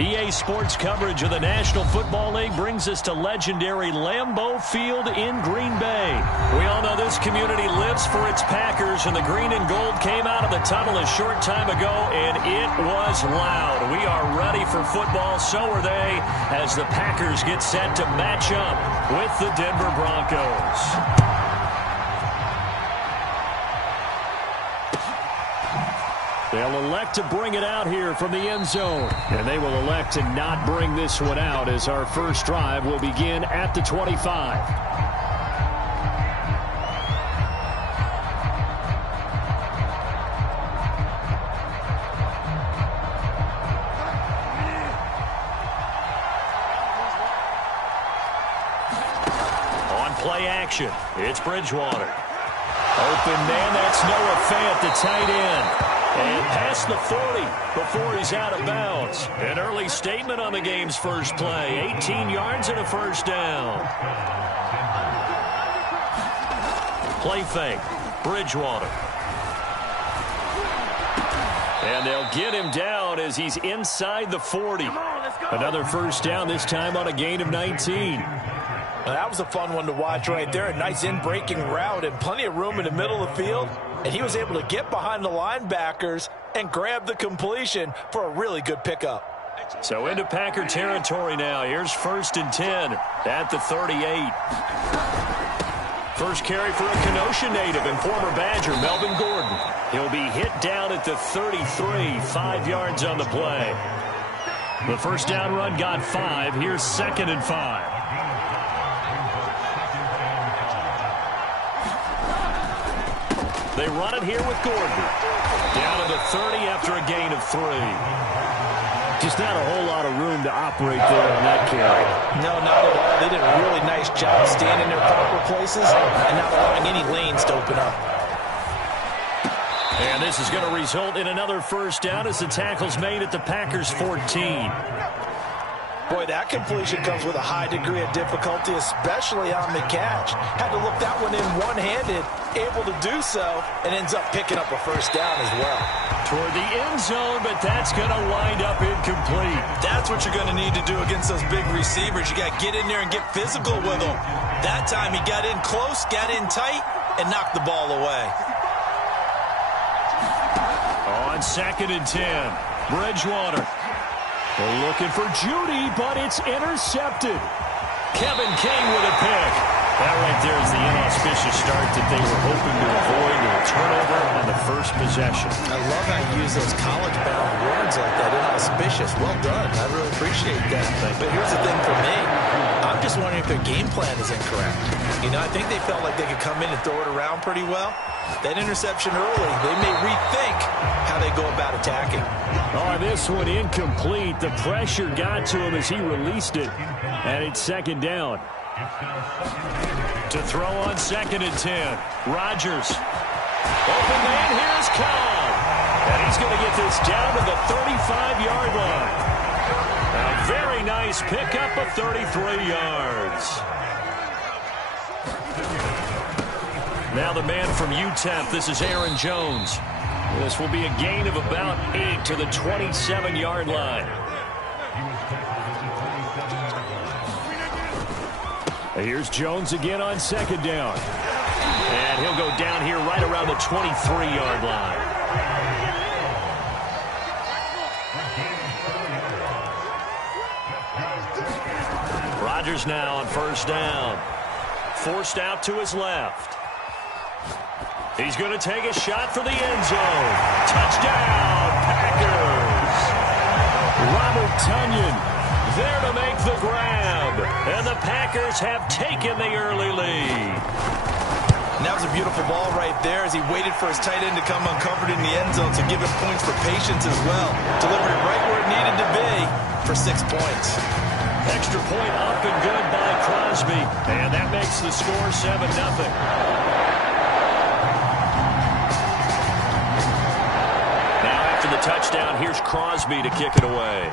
EA Sports coverage of the National Football League brings us to legendary Lambeau Field in Green Bay. We all know this community lives for its Packers, and the green and gold came out of the tunnel a short time ago, and it was loud. We are ready for football, so are they, as the Packers get set to match up with the Denver Broncos. They'll elect to bring it out here from the end zone. And they will elect to not bring this one out, as our first drive will begin at the 25. On play action, it's Bridgewater. Open man, that's Noah Fant, the tight end. And past the 40 before he's out of bounds. An early statement on the game's first play. 18 yards and a first down. Play fake. Bridgewater. And they'll get him down as he's inside the 40. Another first down, this time on a gain of 19. Well, that was a fun one to watch right there. A nice in-breaking route and plenty of room in the middle of the field. And he was able to get behind the linebackers and grab the completion for a really good pickup. So into Packer territory now. Here's 1st and 10 at the 38. First carry for a Kenosha native and former Badger, Melvin Gordon. He'll be hit down at the 33, 5 yards on the play. The first down run got 5. Here's 2nd and 5. They run it here with Gordon. Down to the 30 after a gain of 3. Just not a whole lot of room to operate there on that carry. No, not at all. They did a really nice job staying in their proper places and not allowing any lanes to open up. And this is going to result in another first down as the tackle's made at the Packers' 14. Boy, that completion comes with a high degree of difficulty, especially on the catch. Had to look that one in one-handed, able to do so, and ends up picking up a first down as well. Toward the end zone, but that's going to wind up incomplete. That's what you're going to need to do against those big receivers. You got to get in there and get physical with them. That time he got in close, got in tight, and knocked the ball away. On 2nd and 10, Bridgewater. They're looking for Judy, but it's intercepted. Kevin King with a pick. That right there is the inauspicious start that they were hoping to avoid, with a turnover on the first possession. I love how you use those college-bound words like that, inauspicious. Well done. I really appreciate that. But here's the thing for me. I'm just wondering if their game plan is incorrect. You know, I think they felt like they could come in and throw it around pretty well. That interception early, they may rethink how they go about attacking. Oh, this one incomplete. The pressure got to him as he released it, and it's 2nd down. To throw on 2nd and 10, Rodgers. Open man, here's Cobb. And he's going to get this down to the 35-yard line. A very nice pickup of 33 yards. Now the man from UTEP, this is Aaron Jones. This will be a gain of about 8 to the 27-yard line. Here's Jones again on 2nd down. And he'll go down here right around the 23-yard line. Rodgers now on 1st down. Forced out to his left. He's going to take a shot for the end zone. Touchdown, Packers. Robert Tonyan there to make the grab. And the Packers have taken the early lead. And that was a beautiful ball right there as he waited for his tight end to come uncovered in the end zone, to give him points for patience as well. Delivered it right where it needed to be for 6 points. Extra point up and good by Crosby. And that makes the score 7-0. The touchdown, here's Crosby to kick it away.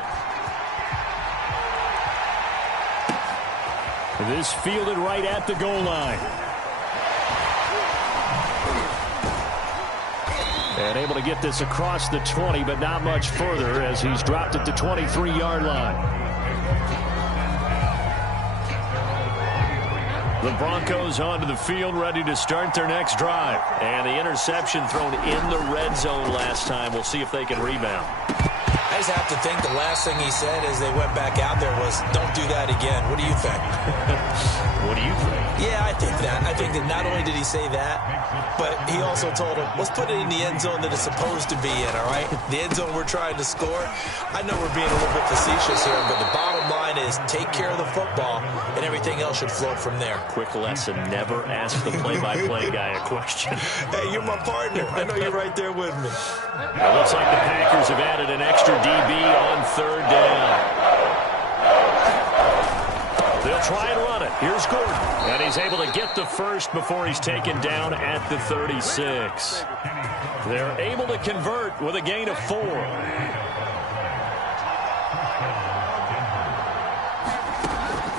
This fielded right at the goal line. And able to get this across the 20, but not much further as he's dropped it to 23-yard line. The Broncos onto the field, ready to start their next drive. And the interception thrown in the red zone last time. We'll see if they can rebound. I just have to think the last thing he said as they went back out there was, don't do that again. What do you think? What do you think? Yeah, I think that. I think that not only did he say that, but he also told him, let's put it in the end zone that it's supposed to be in, all right? The end zone we're trying to score. I know we're being a little bit facetious here, but the bottom line is take care of the football, and everything else should flow from there. Quick lesson, never ask the play-by-play guy a question. Hey, you're my partner. I know you're right there with me. It looks like the Packers have added an extra DB on third down. They'll try and run it. Here's Gordon. And he's able to get the first before he's taken down at the 36. They're able to convert with a gain of 4.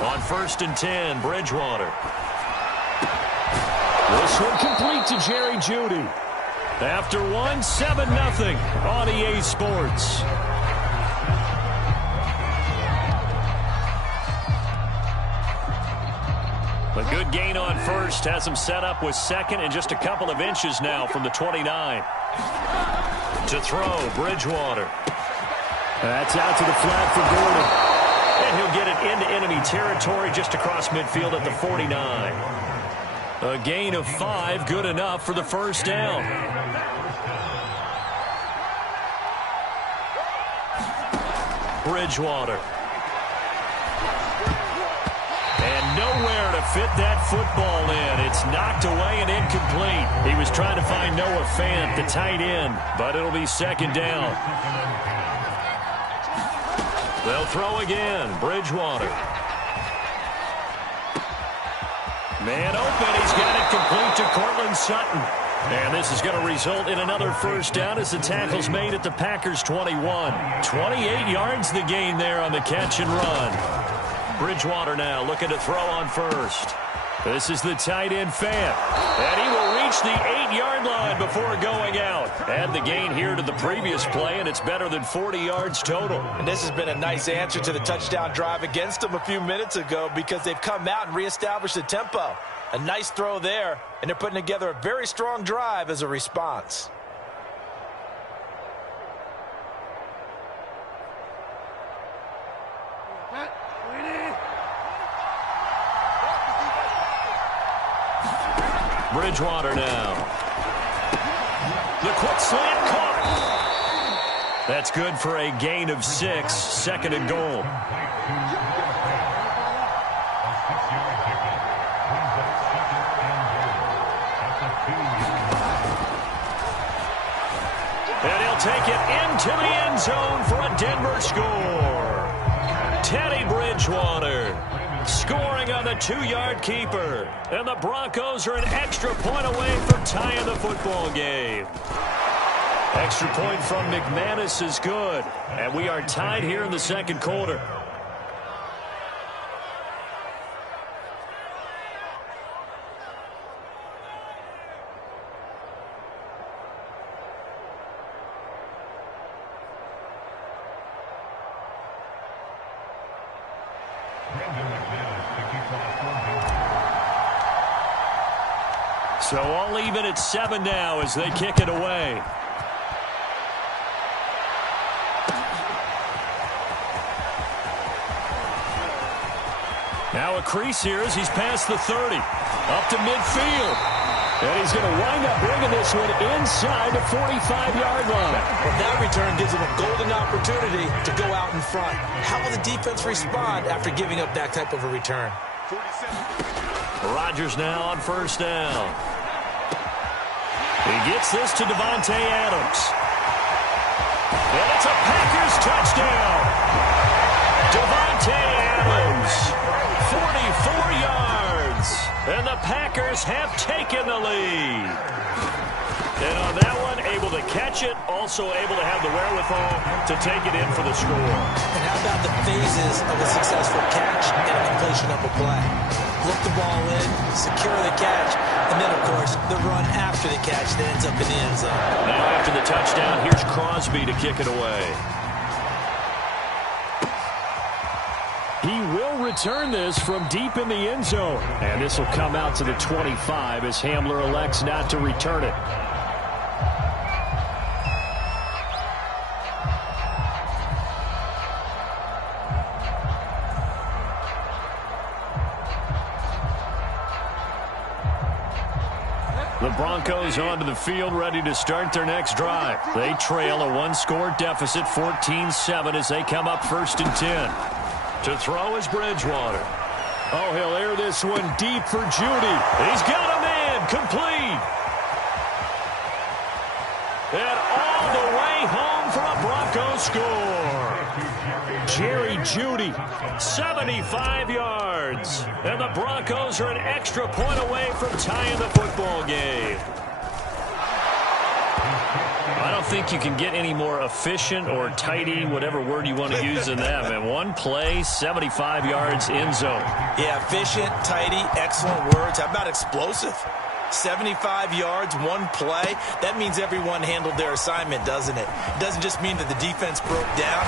On 1st and 10, Bridgewater. This one complete to Jerry Jeudy. After 1, 7-0 on EA Sports. A good gain on first has him set up with second and just a couple of inches now from the 29. To throw, Bridgewater. That's out to the flat for Gordon. And he'll get it into enemy territory just across midfield at the 49. A gain of 5, good enough for the first down. Bridgewater. And nowhere to fit that football in. It's knocked away and incomplete. He was trying to find Noah Fant, the tight end, but it'll be second down. They'll throw again. Bridgewater. Man open. He's got it complete to Cortland Sutton. And this is going to result in another first down as the tackle's made at the Packers' 21. 28 yards the gain there on the catch and run. Bridgewater now looking to throw on first. This is the tight end Fant. And he will reach the 8-yard line before going out. Add the gain here to the previous play, and it's better than 40 yards total. And this has been a nice answer to the touchdown drive against them a few minutes ago because they've come out and reestablished the tempo. A nice throw there, and they're putting together a very strong drive as a response. Bridgewater now. The quick slant caught. That's good for a gain of 6, second and goal. And he'll take it into the end zone for a Denver score. Teddy Bridgewater scoring on the 2-yard keeper. And the Broncos are an extra point away from tying the football game. Extra point from McManus is good. And we are tied here in the second quarter. So all even at 7 now as they kick it away. Now a crease here as he's past the 30. Up to midfield. And he's going to wind up bringing this one inside the 45-yard line. Well, that return gives him a golden opportunity to go out in front. How will the defense respond after giving up that type of a return? Rodgers now on first down. He gets this to Devontae Adams. And it's a Packers touchdown. Devontae Adams, 44 yards. And the Packers have taken the lead. And on that one, able to catch it, also able to have the wherewithal to take it in for the score. And how about the phases of a successful catch and a completion of a play? Look the ball in, secure the catch, and then, of course, the run after the catch that ends up in the end zone. Now after the touchdown, here's Crosby to kick it away. He will return this from deep in the end zone. And this will come out to the 25 as Hamler elects not to return it. The Broncos onto the field, ready to start their next drive. They trail a one-score deficit, 14-7, as they come up 1st and 10. To throw is Bridgewater. Oh, he'll air this one deep for Judy. He's got a man, complete. And all the way home for a Broncos score. Jerry Judy, 75 yards. And the Broncos are an extra point away from tying the football game. I don't think you can get any more efficient or tidy, whatever word you want to use in that. Man, one play, 75 yards, end zone. Yeah, efficient, tidy, excellent words. How about explosive? 75 yards, one play. That means everyone handled their assignment, doesn't it? It doesn't just mean that the defense broke down.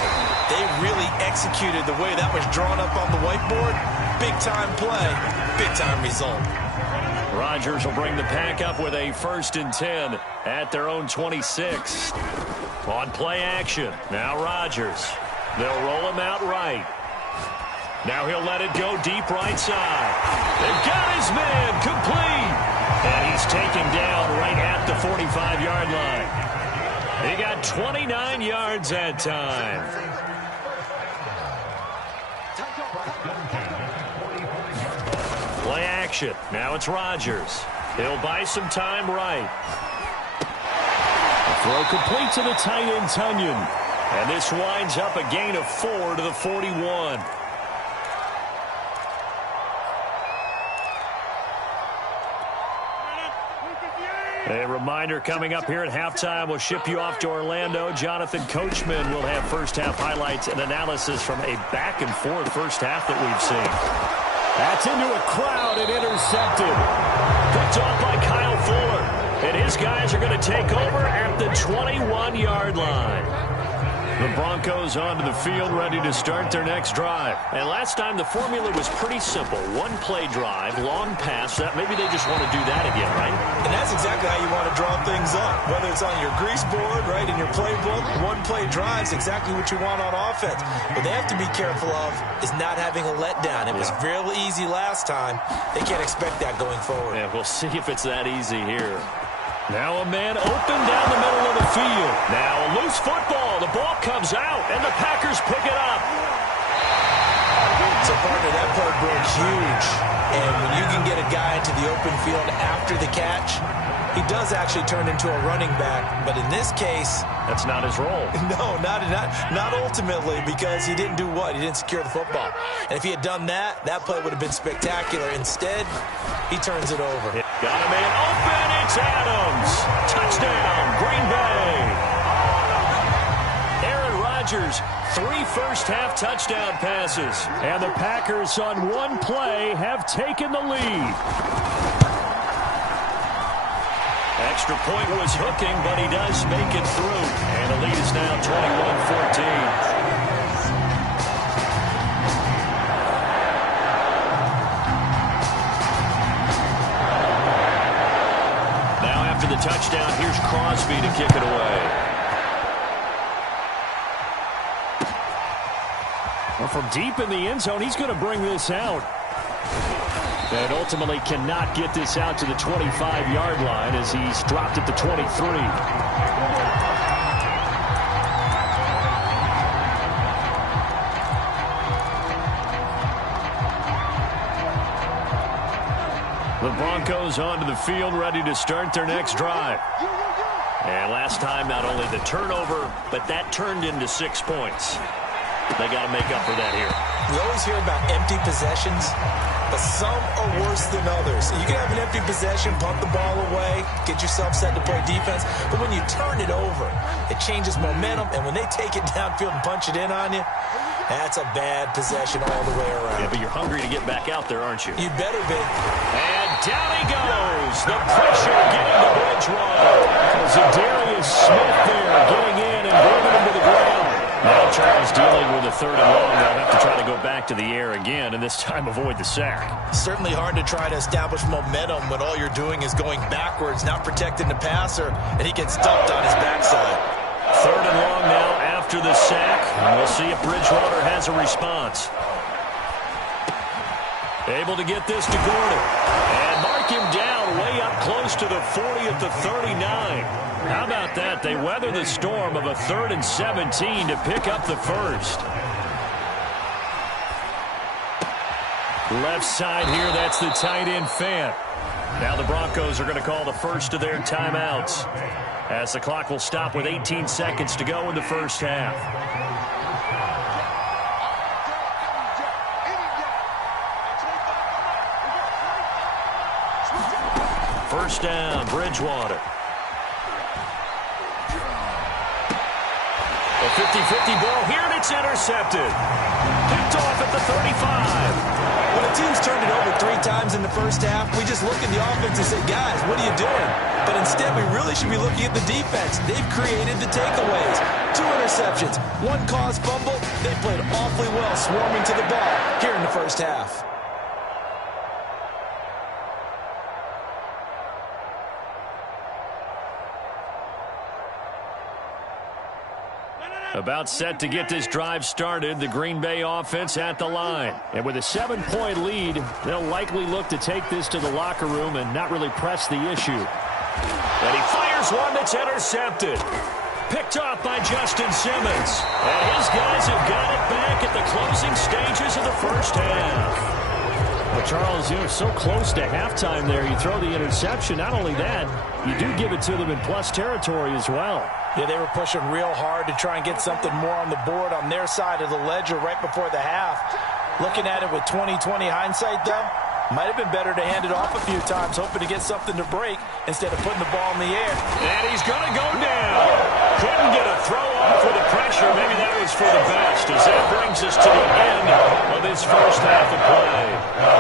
They really executed the way that was drawn up on the whiteboard. Big-time play, big-time result. Rodgers will bring the pack up with a 1st and 10 at their own 26. On play action, now Rodgers. They'll roll him out right. Now he'll let it go deep right side. They've got his man, complete. And he's taken down right at the 45-yard line. He got 29 yards that time. Play action. Now it's Rodgers. He'll buy some time right. The throw complete to the tight end, Tunyon. And this winds up a gain of 4 to the 41. A reminder coming up here at halftime. We'll ship you off to Orlando. Jonathan Coachman will have first-half highlights and analysis from a back-and-forth first half that we've seen. That's into a crowd and intercepted. Picked off by Kyle Fuller. And his guys are going to take over at the 21-yard line. The Broncos onto the field, ready to start their next drive. And last time the formula was pretty simple. One-play drive, long pass. That maybe they just want to do that again, right? And that's exactly how you want to draw things up. Whether it's on your grease board, right, in your playbook, one-play drives, exactly what you want on offense. What they have to be careful of is not having a letdown. It was real easy last time. They can't expect that going forward. Yeah, we'll see if it's that easy here. Now a man open down the middle of the field. Now a loose football. The ball comes out, and the Packers pick it up. So, partner, that play broke huge. And when you can get a guy into the open field after the catch, he does actually turn into a running back. But in this case, that's not his role. No, not ultimately, because he didn't do what? He didn't secure the football. And if he had done that, that play would have been spectacular. Instead, he turns it over. Got a man open. It's Adams. Touchdown, Green Bay. Aaron Rodgers, 3 first-half touchdown passes. And the Packers on one play have taken the lead. Extra point was hooking, but he does make it through. And the lead is now 21-14. The touchdown, here's Crosby to kick it away. Well, from deep in the end zone, he's going to bring this out. And ultimately cannot get this out to the 25-yard line as he's dropped at the 23. The Broncos onto the field, ready to start their next drive. And last time, not only the turnover, but that turned into 6 points. They got to make up for that here. We always hear about empty possessions, but some are worse than others. You can have an empty possession, pump the ball away, get yourself set to play defense, but when you turn it over, it changes momentum, and when they take it downfield and punch it in on you, that's a bad possession all the way around. Yeah, but you're hungry to get back out there, aren't you? You better be. And down he goes. The pressure getting to Bridgewater. Zadarius Smith there getting in and bringing him to the ground. Now Charles dealing with a 3rd and long. They'll have to try to go back to the air again, and this time avoid the sack. Certainly hard to try to establish momentum when all you're doing is going backwards, not protecting the passer, and he gets dumped on his backside. 3rd and long now after the sack, and we'll see if Bridgewater has a response. Able to get this to Gordon. And mark him down way up close to the 40 at the 39. How about that? They weather the storm of a 3rd and 17 to pick up the first. Left side here, that's the tight end Fant. Now the Broncos are going to call the first of their timeouts, as the clock will stop with 18 seconds to go in the first half. First down, Bridgewater. A 50-50 ball here, and it's intercepted. Picked off at the 35. When a team's turned it over 3 times in the first half, we just look at the offense and say, guys, what are you doing? But instead, we really should be looking at the defense. They've created the takeaways. 2 interceptions, 1 caused fumble. They played awfully well swarming to the ball here in the first half. About set to get this drive started, the Green Bay offense at the line. And with a 7-point lead, they'll likely look to take this to the locker room and not really press the issue. And he fires one that's intercepted. Picked off by Justin Simmons. And his guys have got it back at the closing stages of the first half. Well, Charles, you're so close to halftime there. You throw the interception. Not only that, you do give it to them in plus territory as well. Yeah, they were pushing real hard to try and get something more on the board on their side of the ledger right before the half. Looking at it with 20/20 hindsight, though, might have been better to hand it off a few times, hoping to get something to break instead of putting the ball in the air. And he's going to go down. Couldn't get a throw off with the pressure. Maybe that was for the best, as that brings us to the end of this first half of play.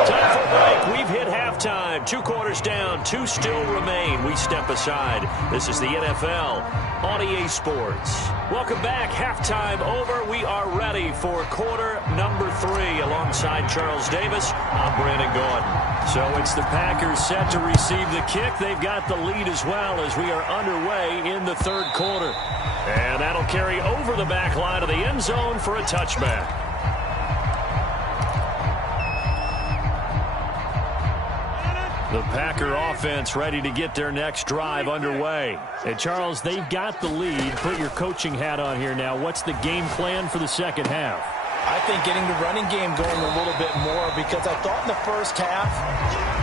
Time for break. We've hit halftime. 2 quarters down. 2 still remain. We step aside. This is the NFL on EA Sports. Welcome back. Halftime over. We are ready for quarter number 3. Alongside Charles Davis, I'm Brandon Gordon. So it's the Packers set to receive the kick. They've got the lead as well as we are underway in the 3rd quarter. And that'll carry over the back line of the end zone for a touchback. The Packer offense ready to get their next drive underway. And Charles, they've got the lead. Put your coaching hat on here now. What's the game plan for the second half? I think getting the running game going a little bit more, because I thought in the first half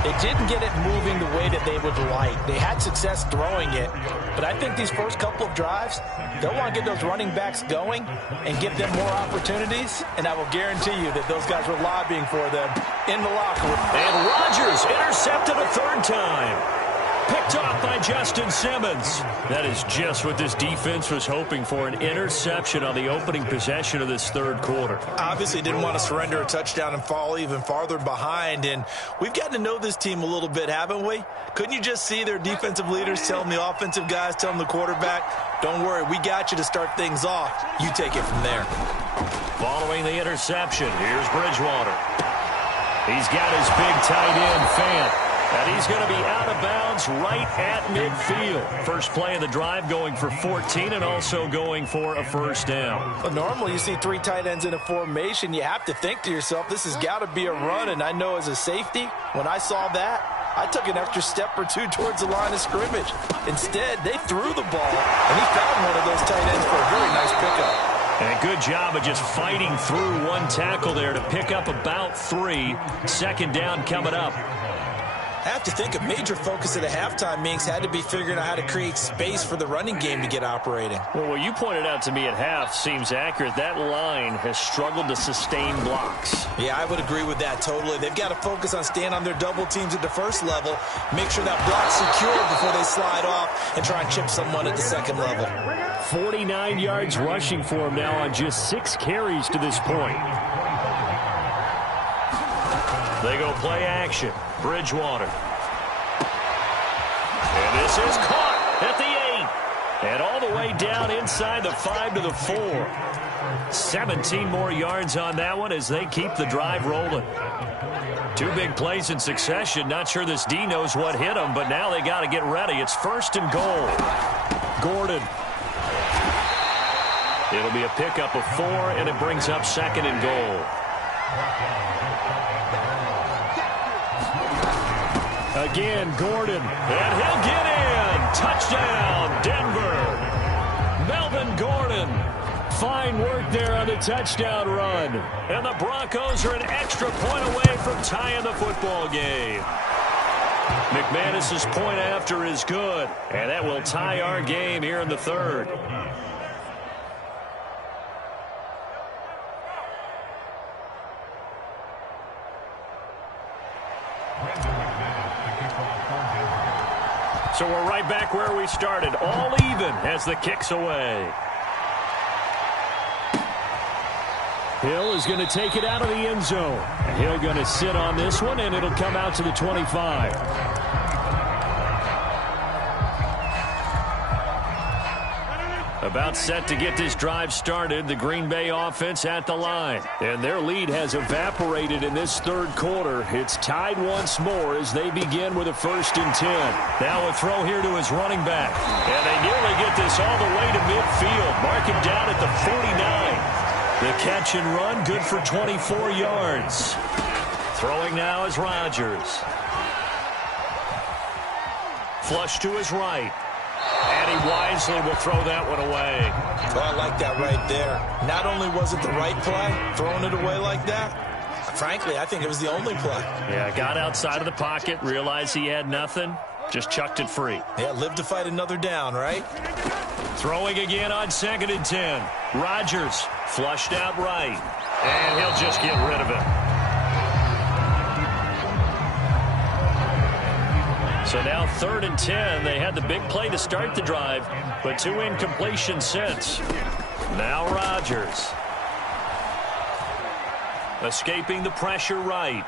they didn't get it moving the way that they would like. They had success throwing it, but I think these first couple of drives, they'll want to get those running backs going and give them more opportunities, and I will guarantee you that those guys were lobbying for them in the locker room. And Rodgers intercepted a 3rd time. Picked off by Justin Simmons. That is just what this defense was hoping for, an interception on the opening possession of this 3rd quarter. Obviously didn't want to surrender a touchdown and fall even farther behind, and we've gotten to know this team a little bit, haven't we? Couldn't you just see their defensive leaders telling the offensive guys, telling the quarterback, don't worry, we got you to start things off. You take it from there. Following the interception, here's Bridgewater. He's got his big tight end, Fant. And he's going to be out of bounds right at midfield. First play of the drive going for 14 and also going for a first down. Well, normally you see 3 tight ends in a formation. You have to think to yourself, this has got to be a run. And I know as a safety, when I saw that, I took an extra step or 2 towards the line of scrimmage. Instead, they threw the ball, and he found one of those tight ends for a very nice pickup. And a good job of just fighting through 1 tackle there to pick up about 3. Second down coming up. I have to think a major focus of the halftime meetings had to be figuring out how to create space for the running game to get operating. Well, what you pointed out to me at half seems accurate. That line has struggled to sustain blocks. Yeah, I would agree with that totally. They've got to focus on staying on their double teams at the first level, make sure that block's secure before they slide off and try and chip someone at the second level. 49 yards rushing for him now on just 6 carries to this point. They go play action. Bridgewater. And this is caught at the 8. And all the way down inside the 5 to the 4. 17 more yards on that one as they keep the drive rolling. 2 big plays in succession. Not sure this D knows what hit them, but now they got to get ready. It's 1st and goal. Gordon. It'll be a pickup of 4, and it brings up 2nd and goal. Again, Gordon, and he'll get in. Touchdown, Denver. Melvin Gordon. Fine work there on the touchdown run. And the Broncos are an extra point away from tying the football game. McManus's point after is good, and that will tie our game here in the 3rd. So we're right back where we started, all even as the kick's away. Hill is going to take it out of the end zone. Hill going to sit on this one, and it'll come out to the 25. About set to get this drive started, the Green Bay offense at the line. And their lead has evaporated in this 3rd quarter. It's tied once more as they begin with a 1st and 10. Now a throw here to his running back. And they nearly get this all the way to midfield. Mark him down at the 49. The catch and run, good for 24 yards. Throwing now is Rodgers. Flush to his right. And he wisely will throw that one away. Oh, I like that right there. Not only was it the right play, throwing it away like that, frankly, I think it was the only play. Yeah, got outside of the pocket, realized he had nothing, just chucked it free. Yeah, live to fight another down, right? Throwing again on 2nd and 10. Rodgers flushed out right. And he'll just get rid of it. So now 3rd and 10. They had the big play to start the drive, but 2 incompletions since. Now Rodgers. Escaping the pressure right.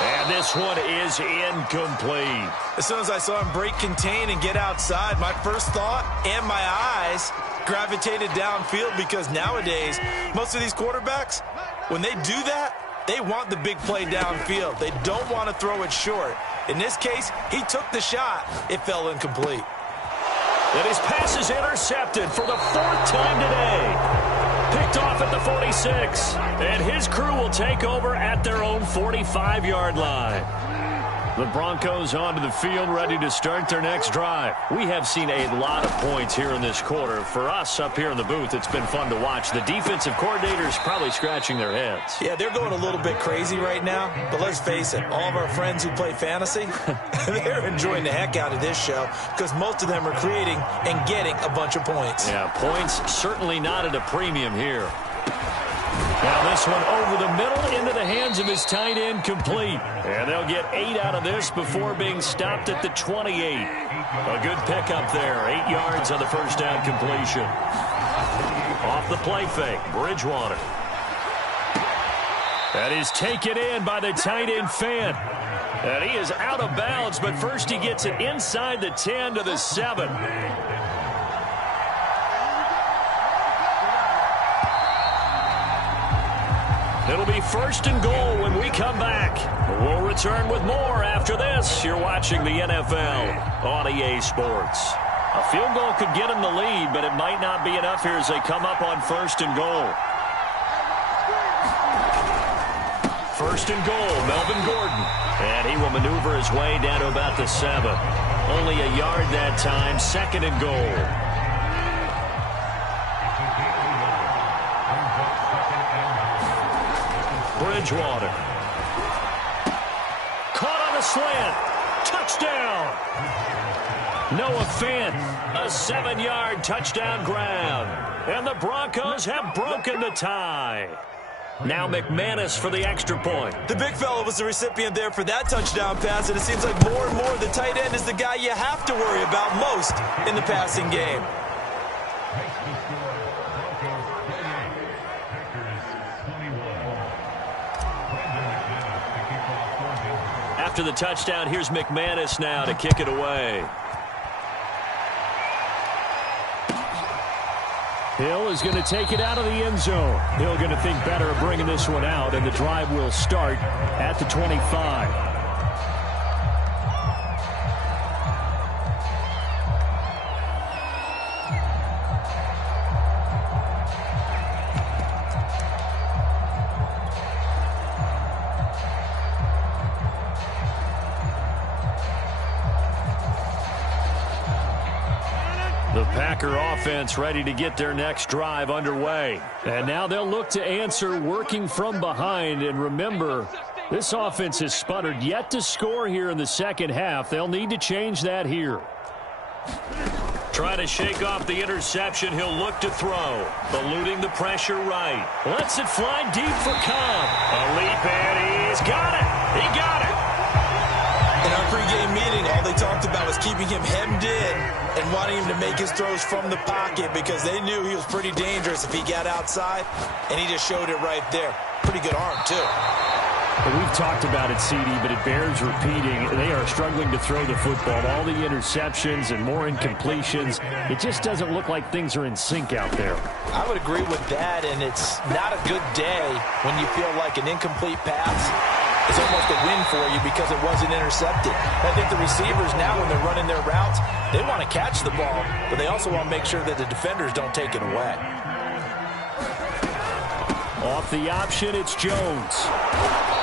And this one is incomplete. As soon as I saw him break contain and get outside, my first thought and my eyes gravitated downfield, because nowadays, most of these quarterbacks, when they do that, they want the big play downfield. They don't want to throw it short. In this case, he took the shot. It fell incomplete. And his pass is intercepted for the 4th time today. Picked off at the 46. And his crew will take over at their own 45-yard line. The Broncos onto the field, ready to start their next drive. We have seen a lot of points here in this quarter. For us up here in the booth, it's been fun to watch. The defensive coordinators probably scratching their heads. Yeah, they're going a little bit crazy right now. But let's face it, all of our friends who play fantasy, they're enjoying the heck out of this show, because most of them are creating and getting a bunch of points. Yeah, points certainly not at a premium here. Now this one over the middle into the hands of his tight end, complete. And they'll get 8 out of this before being stopped at the 28. A good pickup there. 8 yards on the first down completion. Off the play fake, Bridgewater. That is taken in by the tight end fan. And he is out of bounds, but first he gets it inside the 10 to the 7. It'll be 1st and goal when we come back. We'll return with more after this. You're watching the NFL on EA Sports. A field goal could get him the lead, but it might not be enough here as they come up on 1st and goal. 1st and goal, Melvin Gordon. And he will maneuver his way down to about the 7. Only a yard that time, 2nd and goal. Bridgewater. a slant. Touchdown. Noah Fant, a 7-yard touchdown grab. And the Broncos have broken the tie. Now McManus for the extra point. The big fella was the recipient there for that touchdown pass, and it seems like more and more the tight end is the guy you have to worry about most in the passing game. After the touchdown, here's McManus now to kick it away. Hill is going to take it out of the end zone. Hill going to think better of bringing this one out, and the drive will start at the 25. The Packer offense ready to get their next drive underway. And now they'll look to answer working from behind. And remember, this offense has sputtered yet to score here in the second half. They'll need to change that here. Trying to shake off the interception. He'll look to throw. Eluding the pressure right. Lets it fly deep for Cobb. A leap, and he's got it. He got it. In our pregame meeting, all they talked about was keeping him hemmed in and wanting him to make his throws from the pocket because they knew he was pretty dangerous if he got outside, and he just showed it right there. Pretty good arm, too. Well, we've talked about it, CD, but it bears repeating. They are struggling to throw the football. All the interceptions and more incompletions. It just doesn't look like things are in sync out there. I would agree with that, and it's not a good day when you feel like an incomplete pass is almost a win for you because it wasn't intercepted. I think the receivers now, when they're running their routes, they want to catch the ball, but they also want to make sure that the defenders don't take it away. Off the option, it's Jones.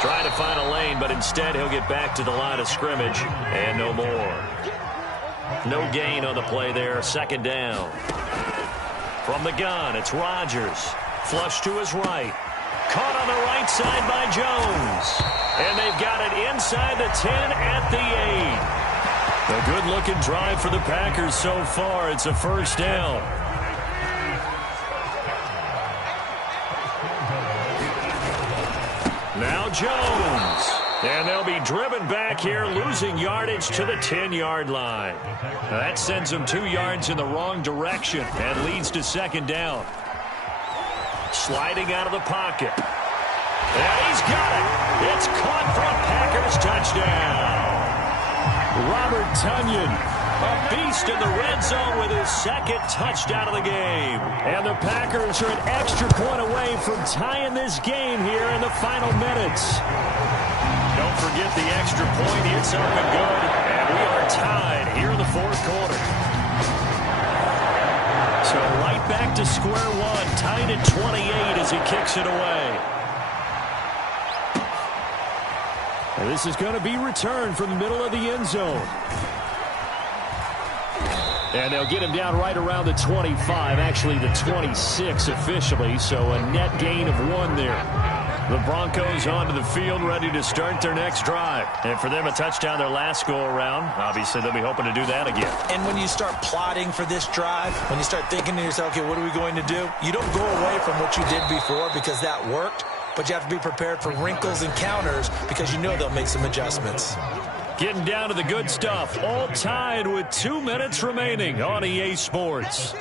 Trying to find a lane, but instead he'll get back to the line of scrimmage, and no more. No gain on the play there, second down. From the gun, it's Rodgers. Flush to his right. Caught on the right side by Jones. And they've got it inside the 10 at the 8. A good-looking drive for the Packers so far. It's a first down. Now Jones. And they'll be driven back here, losing yardage to the 10-yard line. That sends them 2 yards in the wrong direction and leads to second down. Sliding out of the pocket. And he's got it. It's caught for a Packers touchdown. Robert Tonyan, a beast in the red zone with his second touchdown of the game. And the Packers are an extra point away from tying this game here in the final minutes. Don't forget the extra point. It's up and good. And we are tied here in the fourth quarter. So right back to square one, tied at 28 as he kicks it away. And this is going to be returned from the middle of the end zone. And they'll get him down right around the 25, actually the 26 officially, so a net gain of 1 there. The Broncos onto the field, ready to start their next drive. And for them, a touchdown their last go-around. Obviously, they'll be hoping to do that again. And when you start plotting for this drive, when you start thinking to yourself, okay, what are we going to do? You don't go away from what you did before because that worked, but you have to be prepared for wrinkles and counters because you know they'll make some adjustments. Getting down to the good stuff, all tied with 2 minutes remaining on EA Sports.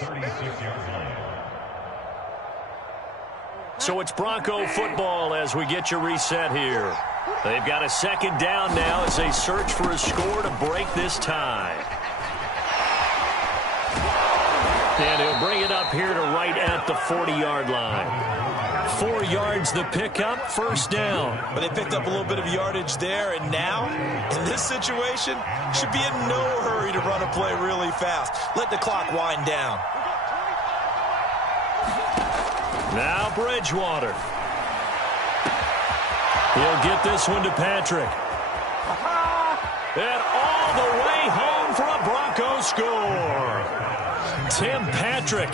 So it's Bronco football as we get you reset here. They've got a second down now as they search for a score to break this tie. And he'll bring it up here to right at the 40-yard line. 4 yards the pickup, first down. But they picked up a little bit of yardage there, and now, in this situation, should be in no hurry to run a play really fast. Let the clock wind down. Now Bridgewater. He'll get this one to Patrick. And all the way home for a Broncos score. Tim Patrick,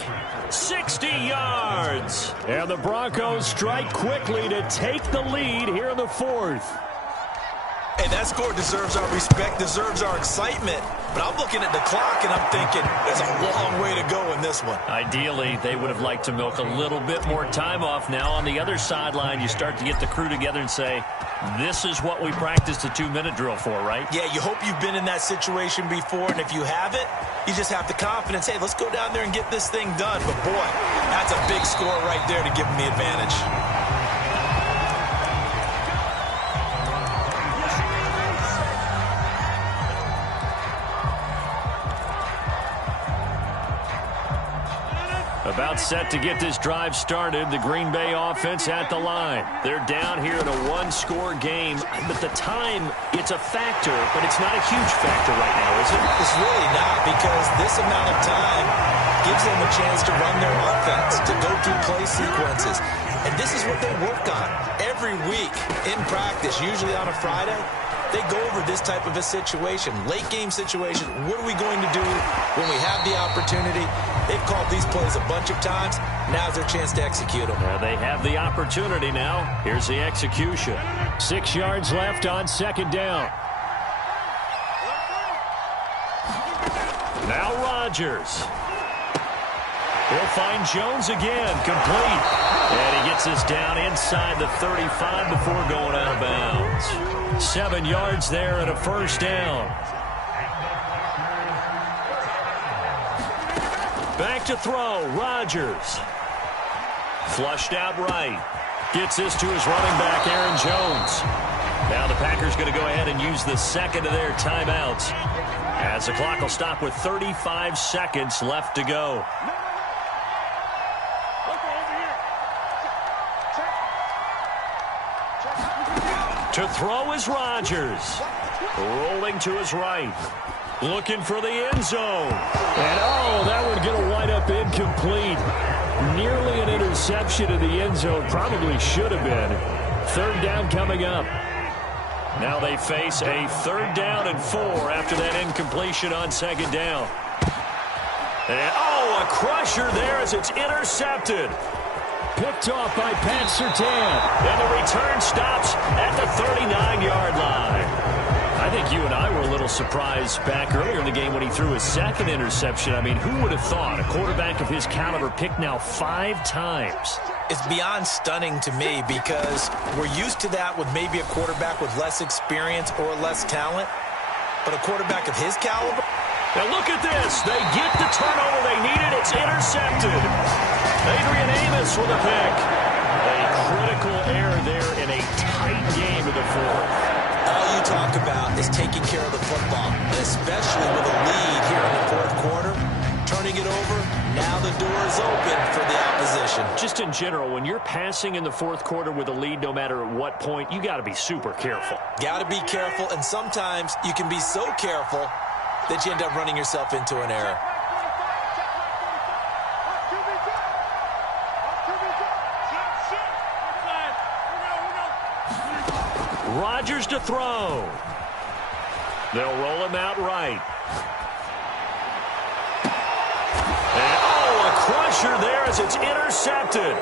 60 yards. And the Broncos strike quickly to take the lead here in the fourth. Hey, that score deserves our respect, deserves our excitement. But I'm looking at the clock, and I'm thinking there's a long way to go in this one. Ideally, they would have liked to milk a little bit more time off. Now on the other sideline, you start to get the crew together and say, this is what we practiced a 2-minute drill for, right? Yeah, you hope you've been in that situation before, and if you haven't, you just have the confidence, hey, let's go down there and get this thing done. But, boy, that's a big score right there to give them the advantage. About set to get this drive started. The Green Bay offense at the line. They're down here in a one-score game. But the time, it's a factor, but it's not a huge factor right now, is it? It's really not, because this amount of time gives them a chance to run their offense, to go through play sequences. And this is what they work on every week in practice, usually on a Friday. They go over this type of a situation, late-game situation. What are we going to do when we have the opportunity? They've called these plays a bunch of times. Now's their chance to execute them. They have the opportunity now. Here's the execution. 6 yards left on second down. Now Rodgers. He'll find Jones again, complete. And he gets us down inside the 35 before going out of bounds. 7 yards there and a first down. Back to throw, Rodgers. Flushed out right. Gets this to his running back, Aaron Jones. Now the Packers going to go ahead and use the second of their timeouts, as the clock will stop with 35 seconds left to go. To throw is Rodgers. Rolling to his right. Looking for the end zone. And, oh, that one going to wind up incomplete. Nearly an interception in the end zone. Probably should have been. Third down coming up. Now they face a 3rd down and 4 after that incompletion on second down. And, oh, a crusher there as it's intercepted. Picked off by Pat Surtain. And the return stops at the 39-yard line. I think you and I were a little surprised back earlier in the game when he threw his second interception. I mean, who would have thought a quarterback of his caliber picked now 5 times? It's beyond stunning to me, because we're used to that with maybe a quarterback with less experience or less talent. But a quarterback of his caliber? Now look at this. They get the turnover they needed. It's intercepted. Adrian Amos with a pick. A critical error there in a tight game in the 4th. All you talk about is taking care of the football, especially with a lead here in the 4th quarter. Turning it over, now the door is open for the opposition. Just in general, when you're passing in the 4th quarter with a lead, no matter at what point, you got to be super careful. Got to be careful, and sometimes you can be so careful that you end up running yourself into an error. Rodgers to throw. They'll roll him out right. And, oh, a crusher there as it's intercepted.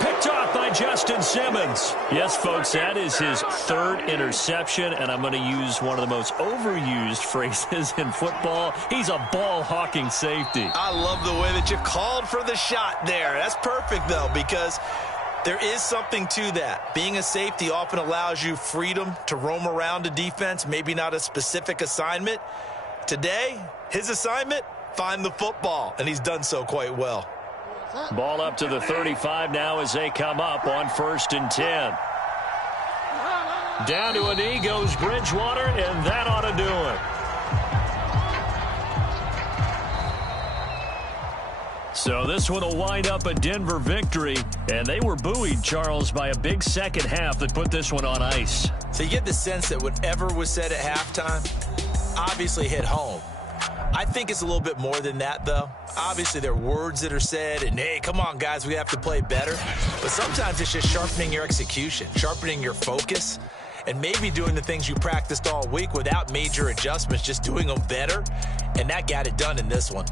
Picked off by Justin Simmons. Yes, folks, that is his 3rd interception, and I'm going to use one of the most overused phrases in football. He's a ball-hawking safety. I love the way that you called for the shot there. That's perfect, though, because there is something to that. Being a safety often allows you freedom to roam around a defense, maybe not a specific assignment. Today, his assignment, find the football, and he's done so quite well. Ball up to the 35 now as they come up on 1st and 10. Down to a knee goes Bridgewater, and that ought to do it. So this one will wind up a Denver victory, and they were buoyed, Charles, by a big second half that put this one on ice. So you get the sense that whatever was said at halftime obviously hit home. I think it's a little bit more than that, though. Obviously, there are words that are said, and, hey, come on, guys, we have to play better. But sometimes it's just sharpening your execution, sharpening your focus, and maybe doing the things you practiced all week without major adjustments, just doing them better, and that got it done in this one.